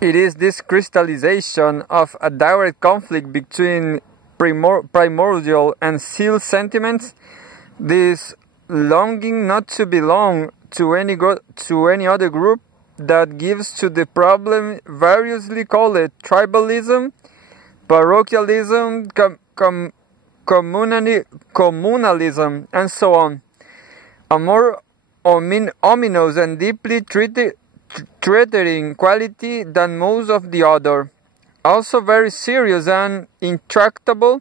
It is this crystallization of a direct conflict between primordial and seal sentiments, this longing not to belong to any other group, that gives to the problem variously called tribalism, parochialism, communalism, and so on. A more ominous and deeply threatening quality than most of the other. Also very serious and intractable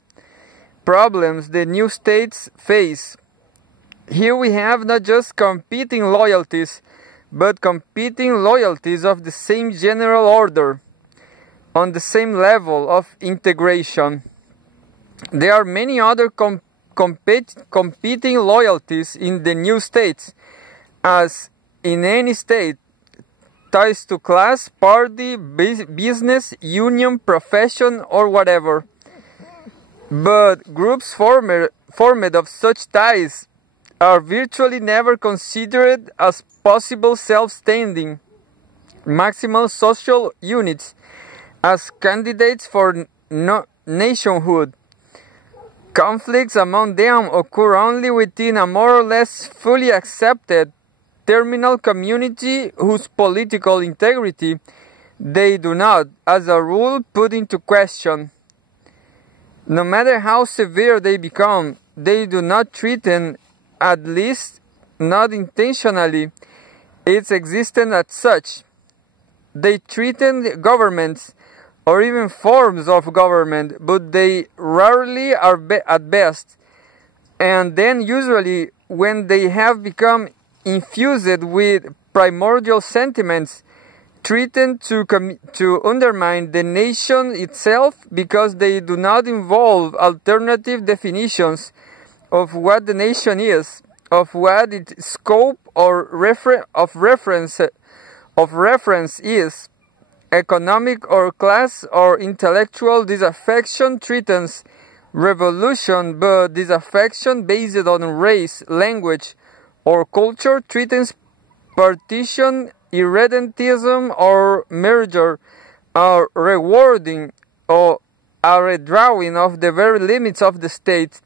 problems the new states face. Here we have not just competing loyalties, but competing loyalties of the same general order, on the same level of integration. There are many other competing loyalties in the new states, as in any state, ties to class, party, business, union, profession, or whatever. But groups formed of such ties are virtually never considered as possible self-standing, maximal social units, as candidates for nationhood. Conflicts among them occur only within a more or less fully accepted terminal community whose political integrity they do not, as a rule, put into question. No matter how severe they become, they do not threaten, at least not intentionally, its existence as such. They threaten governments or even forms of government, but they rarely are at best, and then usually when they have become infused with primordial sentiments, threaten to undermine the nation itself because they do not involve alternative definitions of what the nation is, of what its scope or reference is. Economic or class or intellectual disaffection threatens revolution, but disaffection based on race, language, or culture threatens partition, irredentism, or merger, or rewarding, or a redrawing of the very limits of the state,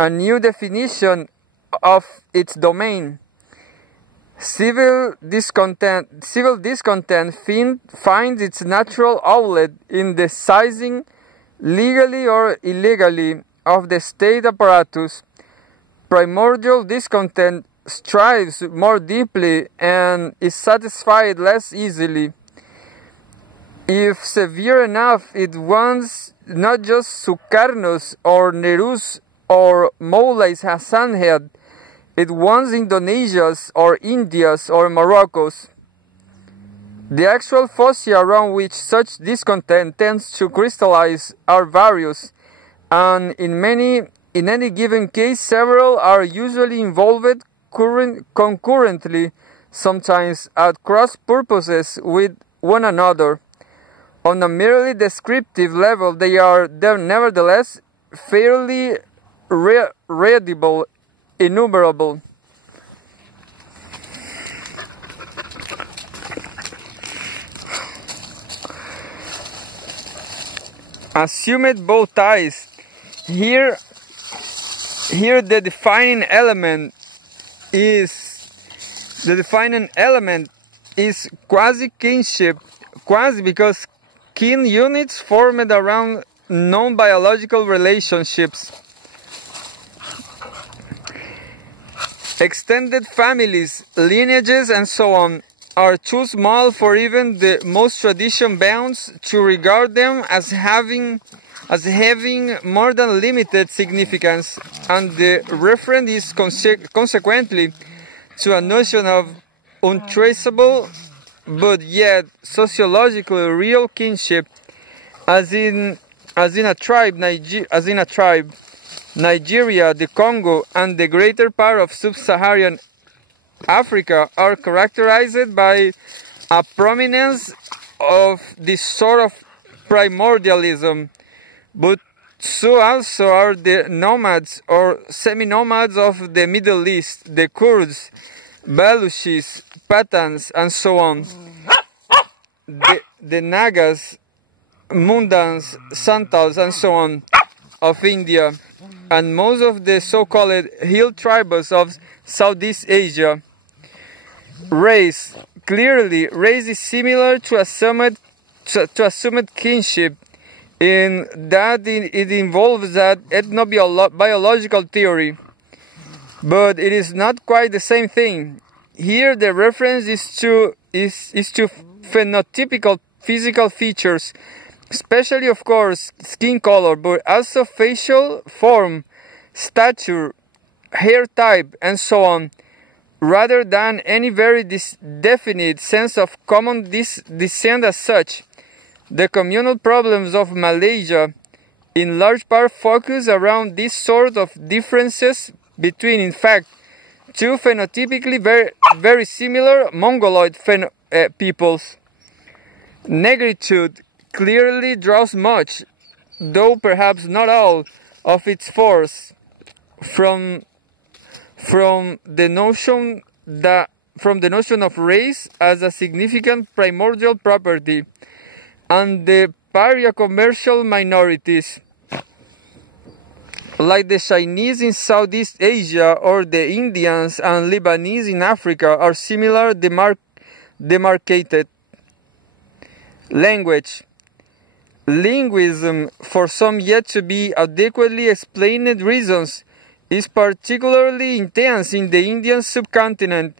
a new definition of its domain. Civil discontent finds its natural outlet in the seizing, legally or illegally, of the state apparatus. Primordial discontent strives more deeply and is satisfied less easily. If severe enough, it wants not just Sukarnos or Nerus or Moulay Hassan had, it wants Indonesia's or India's or Morocco's. The actual foci around which such discontent tends to crystallize are various, and in any given case several are usually involved concurrently, sometimes at cross purposes with one another. On a merely descriptive level, they are nevertheless fairly readable, innumerable. Assumed bow ties. Here the defining element is quasi kinship. Quasi because kin units formed around non-biological relationships. Extended families, lineages, and so on are too small for even the most tradition bounds to regard them as having more than limited significance, and the reference is consequently to a notion of untraceable but yet sociologically real kinship, as in a tribe, Nigeria, the Congo, and the greater part of sub-Saharan Africa are characterized by a prominence of this sort of primordialism, but so also are the nomads or semi-nomads of the Middle East, the Kurds, Baluchis, Pathans, and so on. the Nagas, Mundans, Santals, and so on of India, and most of the so-called hill tribes of Southeast Asia. Race. Clearly, race is similar to assumed kinship in that it involves that ethnobiological theory. But it is not quite the same thing. Here the reference is to phenotypical physical features, especially of course skin color, but also facial form, stature, hair type, and so on, rather than any very definite sense of common descent as such. The communal problems of Malaysia in large part focus around this sort of differences between, in fact, two phenotypically very similar Mongoloid peoples. Negritude clearly draws much, though perhaps not all, of its force from the notion of race as a significant primordial property, and the pariah commercial minorities, like the Chinese in Southeast Asia or the Indians and Lebanese in Africa, are similar demarcated. Language. Linguism, for some yet to be adequately explained reasons, is particularly intense in the Indian subcontinent,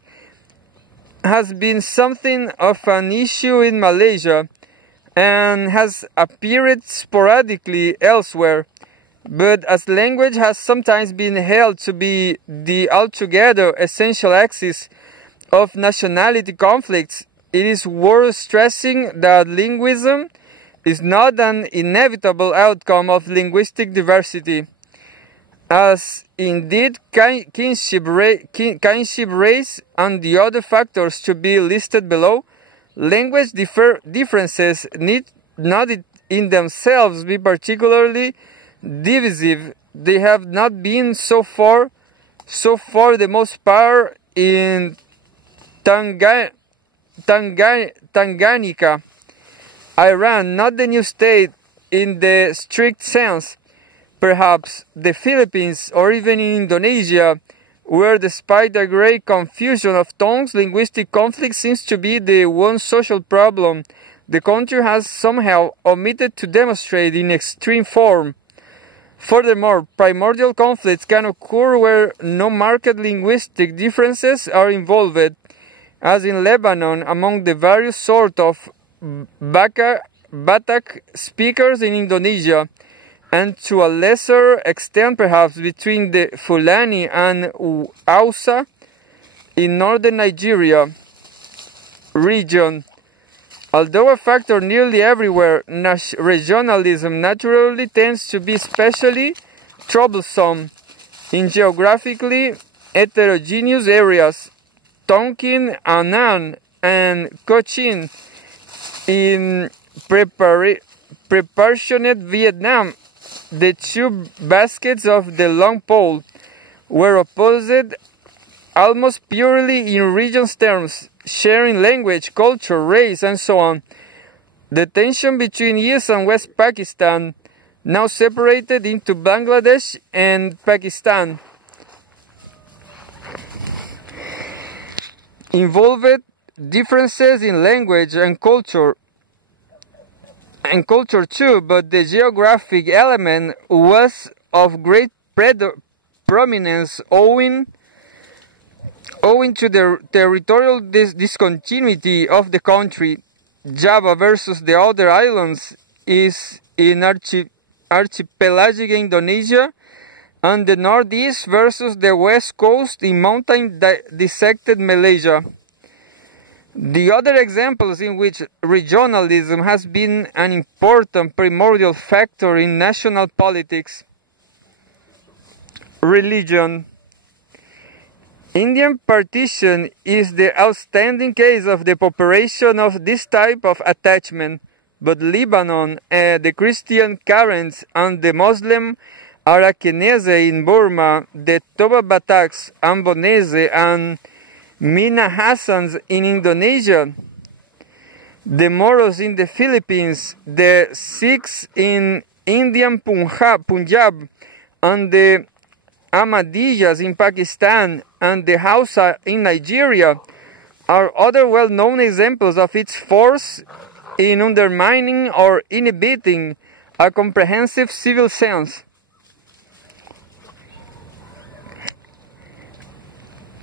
has been something of an issue in Malaysia, and has appeared sporadically elsewhere. But as language has sometimes been held to be the altogether essential axis of nationality conflicts, it is worth stressing that linguism is not an inevitable outcome of linguistic diversity, as indeed kinship, race, and the other factors to be listed below. Language differences need not in themselves be particularly divisive. They have not been so far the most part in Tanganyika, Iran, not the new state in the strict sense, perhaps the Philippines, or even in Indonesia, where despite the great confusion of tongues, linguistic conflict seems to be the one social problem the country has somehow omitted to demonstrate in extreme form. Furthermore, primordial conflicts can occur where no marked linguistic differences are involved, as in Lebanon among the various sorts of Batak speakers in Indonesia, and to a lesser extent perhaps between the Fulani and Hausa in northern Nigeria region. Although a factor nearly everywhere, regionalism naturally tends to be especially troublesome in geographically heterogeneous areas. Tonkin, Annan, and Cochin in proportionate Vietnam, the two baskets of the long pole, were opposed almost purely in regions terms, sharing language, culture, race, and so on. The tension between East and West Pakistan, now separated into Bangladesh and Pakistan, involved differences in language and culture too, but the geographic element was of great prominence owing to the territorial discontinuity of the country. Java versus the other islands is in archipelagic Indonesia, and the northeast versus the west coast in mountain dissected Malaysia. The other examples in which regionalism has been an important primordial factor in national politics. Religion. Indian partition is the outstanding case of the population of this type of attachment, but Lebanon, the Christian Karens, and the Muslim Arakanese in Burma, the Toba Bataks, Ambonese, and Minahassans in Indonesia, the Moros in the Philippines, the Sikhs in Indian Punjab, and the Ahmadiyas in Pakistan, and the Hausa in Nigeria are other well-known examples of its force in undermining or inhibiting a comprehensive civil sense.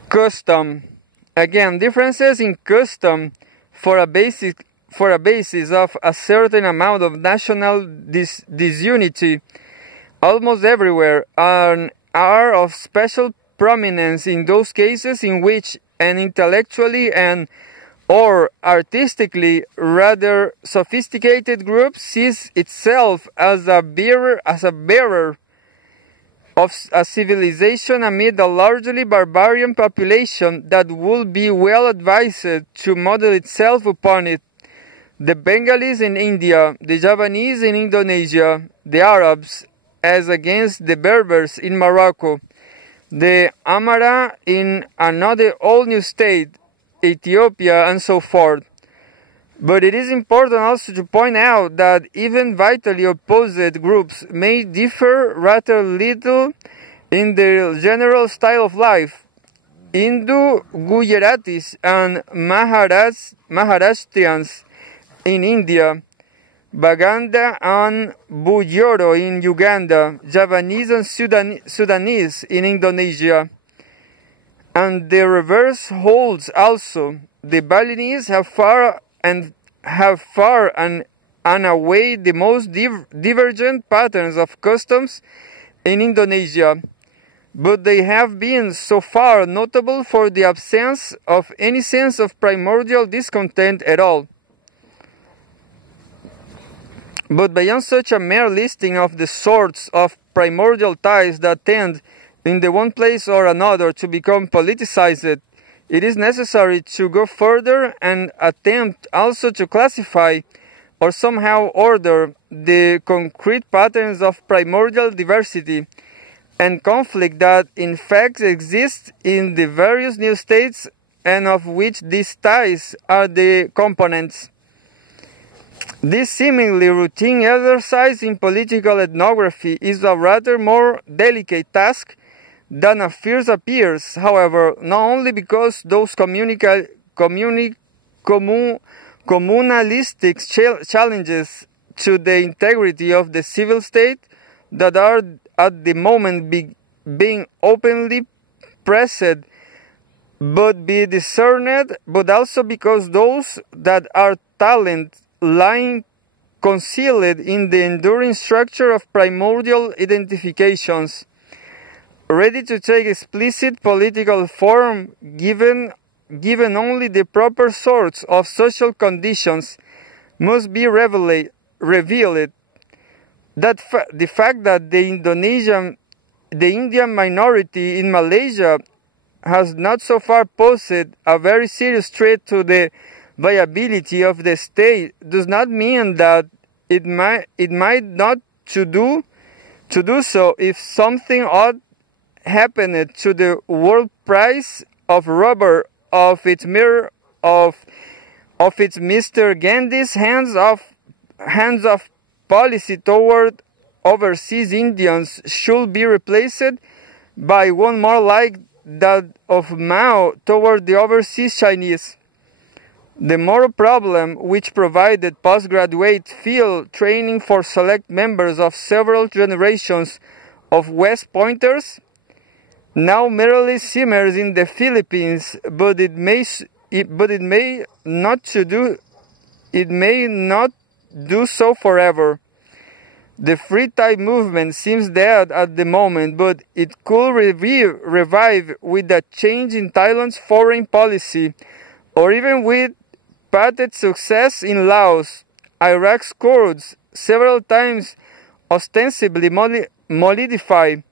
Custom. Again, differences in custom for a basis of a certain amount of national disunity almost everywhere are of special prominence in those cases in which an intellectually and or artistically rather sophisticated group sees itself as a bearer of a civilization amid a largely barbarian population that would be well advised to model itself upon it. The Bengalis in India, the Javanese in Indonesia, the Arabs as against the Berbers in Morocco, the Amhara in another all-new state, Ethiopia, and so forth. But it is important also to point out that even vitally opposed groups may differ rather little in their general style of life. Hindu Gujaratis and Maharashtrians in India, Baganda and Bujoro in Uganda, Javanese and Sudanese in Indonesia. And the reverse holds also. The Balinese have far and away the most divergent patterns of customs in Indonesia, but they have been so far notable for the absence of any sense of primordial discontent at all. But beyond such a mere listing of the sorts of primordial ties that tend, in the one place or another, to become politicized, it is necessary to go further and attempt also to classify or somehow order the concrete patterns of primordial diversity and conflict that in fact exist in the various new states and of which these ties are the components. This seemingly routine exercise in political ethnography is a rather more delicate task than at first appears, however, not only because those communalistic challenges to the integrity of the civil state that are at the moment being openly pressed but be discerned, but also because those that are talent lying concealed in the enduring structure of primordial identifications, ready to take explicit political form given only the proper sorts of social conditions, must be revealed. The fact that the Indian minority in Malaysia has not so far posed a very serious threat to the viability of the state does not mean that it might not to do so if something odd happened to the world price of rubber of its Mr. Gandhi's hands of policy toward overseas Indians should be replaced by one more like that of Mao toward the overseas Chinese. The moral problem, which provided postgraduate field training for select members of several generations of West Pointers, now merely simmers in the Philippines, but it may not do so forever. The free Thai movement seems dead at the moment, but it could revive with a change in Thailand's foreign policy, or even with patent success in Laos. Iraq's Kurds, several times ostensibly mollified,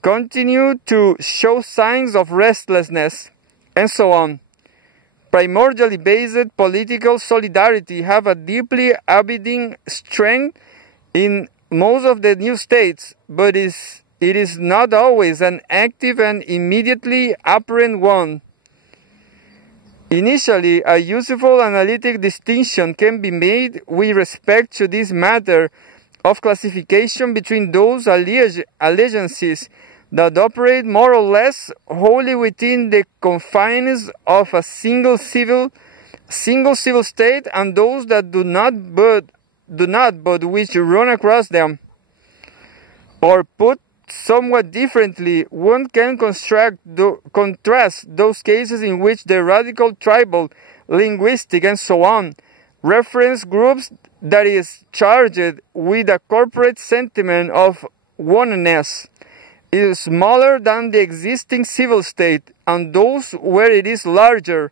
continue to show signs of restlessness, and so on. Primordially based political solidarity have a deeply abiding strength in most of the new states, but it is not always an active and immediately apparent one. Initially, a useful analytic distinction can be made with respect to this matter of classification between those allegiances that operate more or less wholly within the confines of a single civil state and those that do not but which run across them. Or put somewhat differently, one can contrast those cases in which the radical tribal, linguistic, and so on reference groups that is charged with a corporate sentiment of oneness is smaller than the existing civil state, and those where it is larger,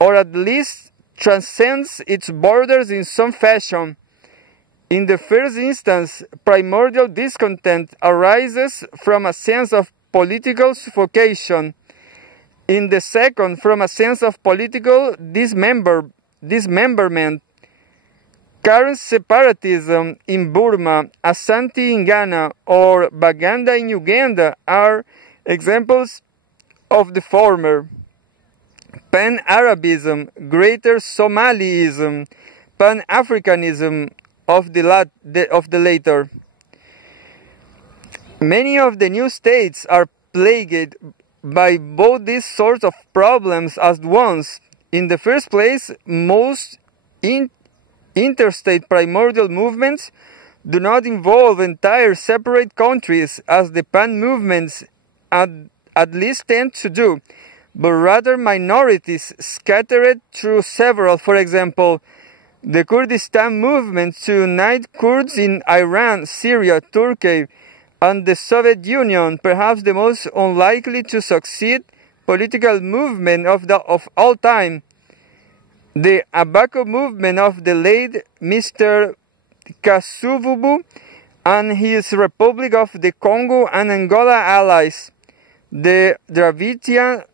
or at least transcends its borders in some fashion. In the first instance, primordial discontent arises from a sense of political suffocation. In the second, from a sense of political dismemberment. Current separatism in Burma, Ashanti in Ghana, or Baganda in Uganda are examples of the former. Pan-Arabism, Greater Somaliism, Pan-Africanism of the later. Many of the new states are plagued by both these sorts of problems at once. In the first place, most interstate primordial movements do not involve entire separate countries, as the pan movements at least tend to do, but rather minorities scattered through several. For example, the Kurdistan movement to unite Kurds in Iran, Syria, Turkey, and the Soviet Union, perhaps the most unlikely to succeed political movement of all time. The Abaco movement of the late Mr. Kasuvubu and his Republic of the Congo and Angola allies. The Dravidistan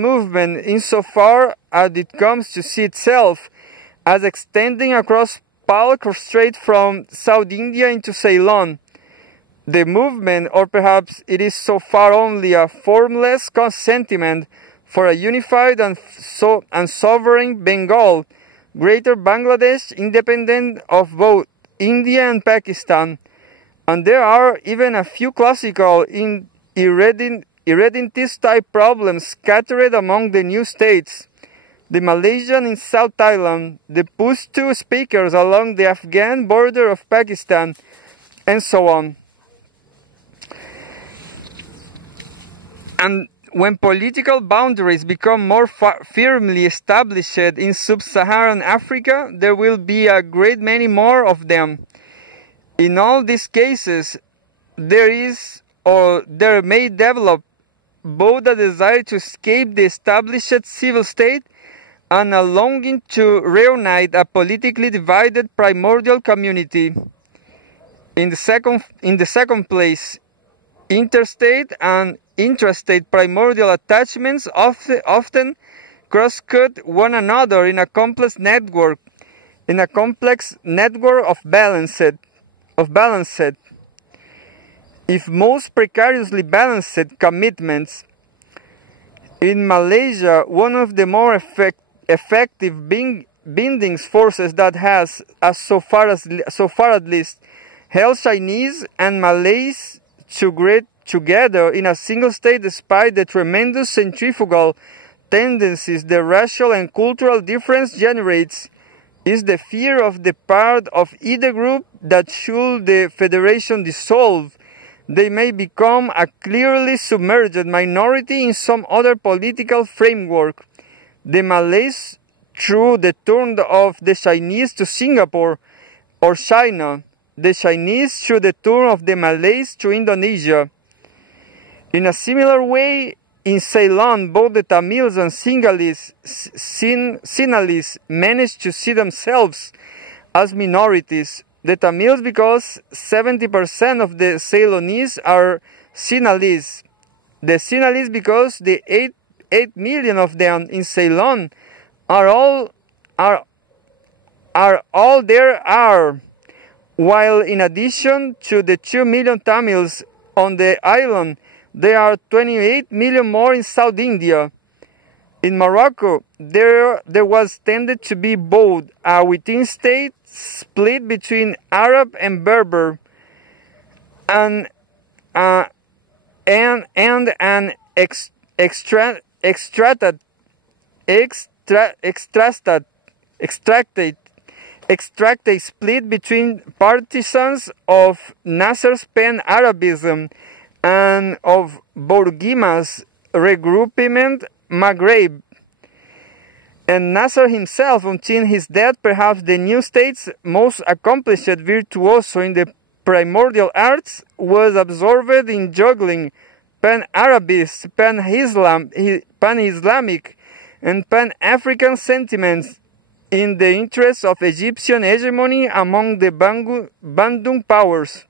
movement, insofar as it comes to see itself as extending across Palk Strait from South India into Ceylon. The movement, or perhaps it is so far only a formless sentiment for a unified and sovereign Bengal, Greater Bangladesh, independent of both India and Pakistan. And there are even a few classical irredentist-type problems scattered among the new states. The Malaysian in South Thailand, the Pashto speakers along the Afghan border of Pakistan, and so on. And when political boundaries become more firmly established in sub-Saharan Africa, there will be a great many more of them. In all these cases, there is or there may develop both a desire to escape the established civil state and a longing to reunite a politically divided primordial community. In the second place, interstate and intrastate primordial attachments often cross-cut one another in a complex network of balanced. If most precariously balanced commitments. In Malaysia, one of the more effective binding forces that has, so far at least, held Chinese and Malays together in a single state despite the tremendous centrifugal tendencies the racial and cultural difference generates, is the fear of the part of either group that should the federation dissolve, they may become a clearly submerged minority in some other political framework. The Malays through the turn of the Chinese to Singapore or China, the Chinese through the turn of the Malays to Indonesia. In a similar way, in Ceylon, both the Tamils and Sinhalese managed to see themselves as minorities. The Tamils because 70% of the Ceylonese are Sinhalese. The Sinhalese because the 8 million of them in Ceylon are all there are. While in addition to the 2 million Tamils on the island, there are 28 million more in South India. In Morocco, there was tended to be both a within-state split between Arab and Berber, and an extracted split between partisans of Nasser's pan-Arabism and of Bourguima's regroupement Maghreb, and Nasser himself, until his death, perhaps the new state's most accomplished virtuoso in the primordial arts, was absorbed in juggling pan-Arabist, pan-Islamic, and pan-African sentiments in the interest of Egyptian hegemony among the Bandung powers.